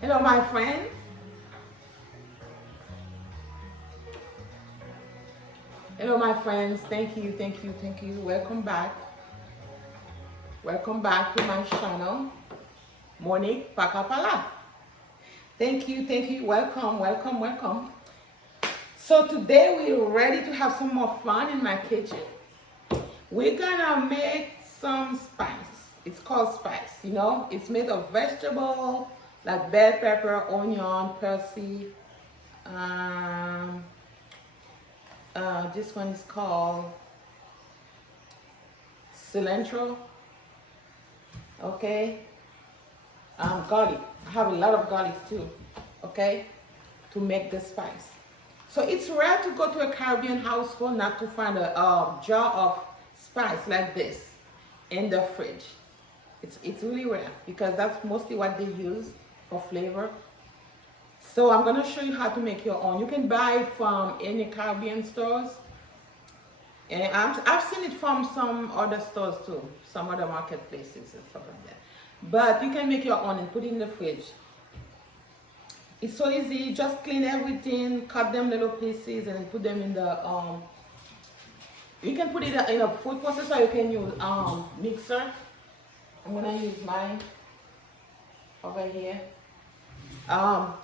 Hello, my friend. Hello, my friends. Thank you, thank you, thank you. Welcome back. Welcome back to my channel, Monique Pakapala. Thank you, thank you. Welcome, welcome, welcome. So today we're ready to have some more fun in my kitchen. We're gonna make some spice. It's called spice, you know. It's made of vegetable like bell pepper, onion, parsley. This one is called cilantro. Okay. Garlic. I have a lot of garlic too. Okay, to make the spice. So it's rare to go to a Caribbean household not to find a jar of spice like this in the fridge. It's really rare because that's mostly what they use for flavor. So I'm gonna show you how to make your own. You can buy it from any Caribbean stores, and I've seen it from some other stores too, some other marketplaces and stuff like that. But you can make your own and put it in the fridge. It's so easy. Just clean everything, cut them little pieces, and put them in the you can put it in a food processor. You can use mixer. I'm gonna use mine over here.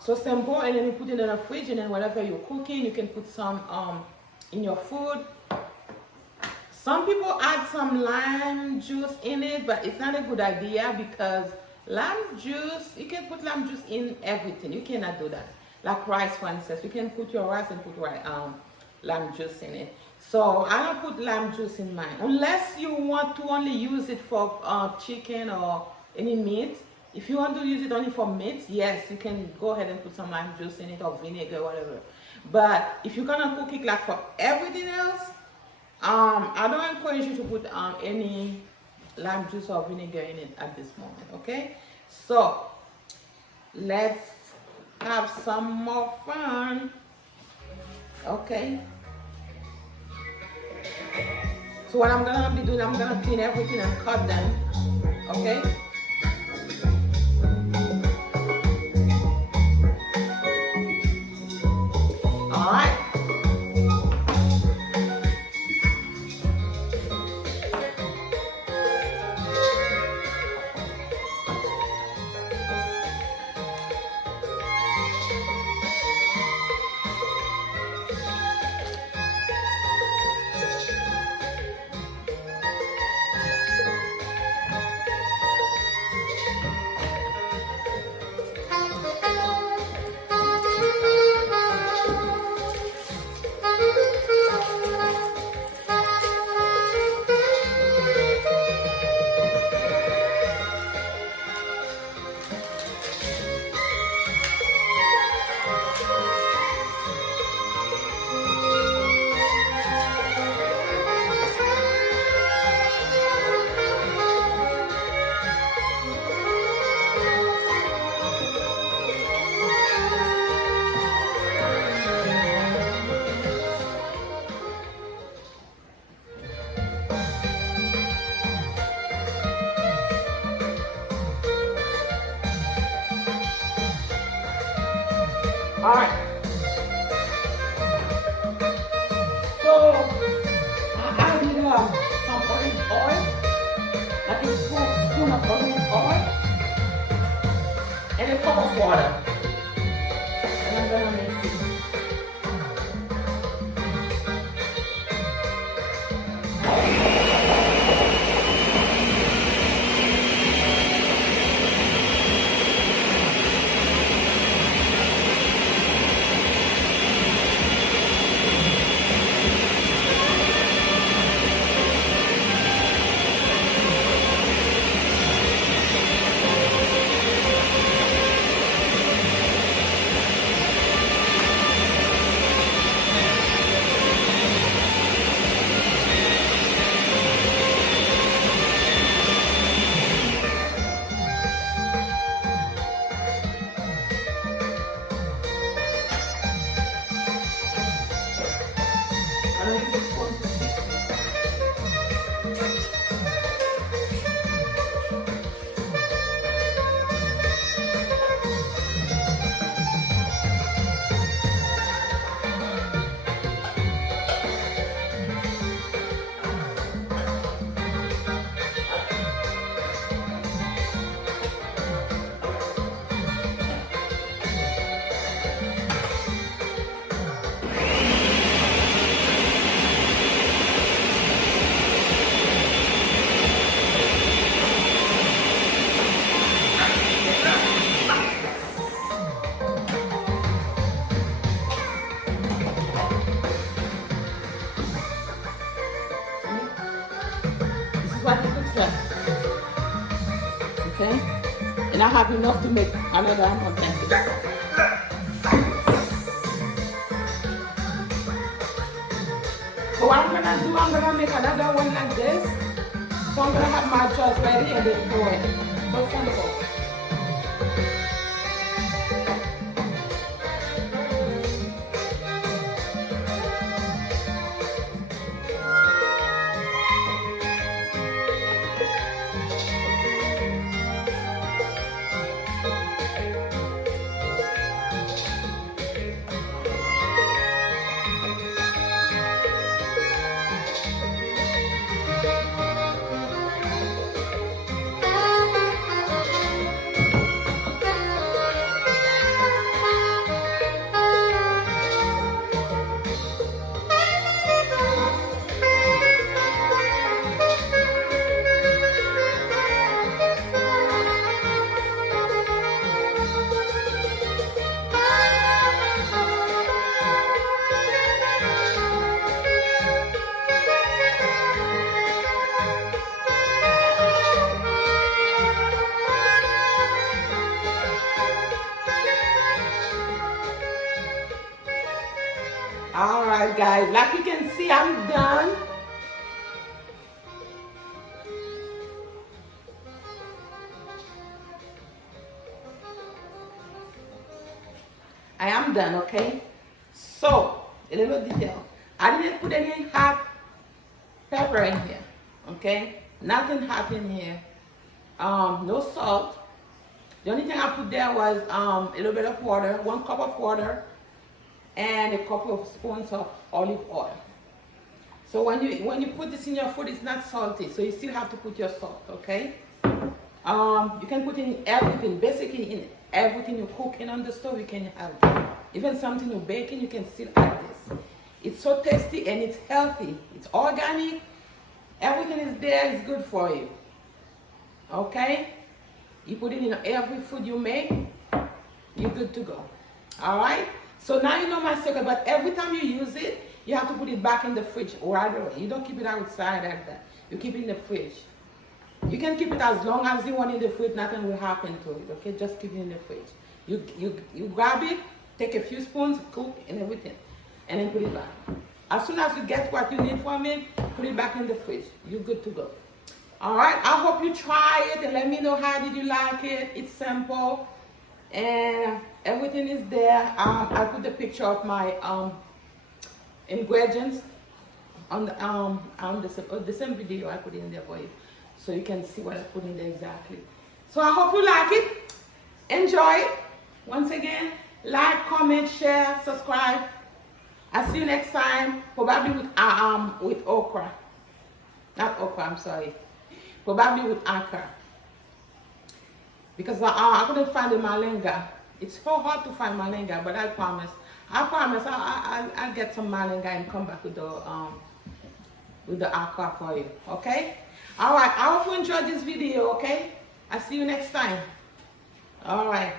So simple, and then you put it in the fridge, and then whatever you're cooking, you can put some in your food. Some people add some lime juice in it, but it's not a good idea because lime juice, you can put lime juice in everything. You cannot do that. Like rice, for instance, you can put your rice and put lime juice in it. So I don't put lime juice in mine unless you want to only use it for chicken or any meat. If you want to use it only for meat, yes, you can go ahead and put some lime juice in it or vinegar, whatever. But if you're gonna cook it like for everything else, I don't encourage you to put any lime juice or vinegar in it at this moment. Okay, so let's have some more fun. Okay, so what I'm gonna be doing, I'm gonna clean everything and cut them. Okay. All right. right. So I added some olive oil, like a spoon of olive oil, and a cup of water. And I'm gonna mix it. I'm gonna use this spoon to six it. This is what it looks like. Okay? And I have enough to make another amount like this. So what I'm gonna do, I'm gonna make another one like this. So I'm gonna have my sauce ready and then pour it. So simple. Alright guys, like you can see, I'm done. I am done, okay? So, a little detail. I didn't put any hot pepper in here, okay? Nothing hot in here. No salt. The only thing I put there was a little bit of water, 1 cup of water, and a couple of spoons of olive oil. So when you put this in your food, it's not salty, so you still have to put your salt, okay? You can put in everything, basically in everything you're cooking on the stove, you can have this. Even something you're baking, you can still add this. It's so tasty and it's healthy. It's organic. Everything is there, it's good for you. Okay? You put it in every food you make, you're good to go. Alright? So now you know my secret, but every time you use it, you have to put it back in the fridge right away. You don't keep it outside like that. You keep it in the fridge. You can keep it as long as you want in the fridge, nothing will happen to it, okay? Just keep it in the fridge. You grab it, take a few spoons, cook and everything, and then put it back. As soon as you get what you need from it, put it back in the fridge. You're good to go. Alright, I hope you try it and let me know how did you like it. It's simple and everything is there. I put the picture of my ingredients on the same video. I put it in there for you, so you can see what I put in there exactly. So I hope you like it. Enjoy it. Once again, Like, comment, share, subscribe. I'll see you next time. Probably with okra. Not okra, I'm sorry. Probably with okra. Because I couldn't find the malenga. It's so hard to find malenga, but I promise. I'll get some malenga and come back with the okra for you. Okay? Alright, I hope you enjoyed this video, okay? I'll see you next time. Alright.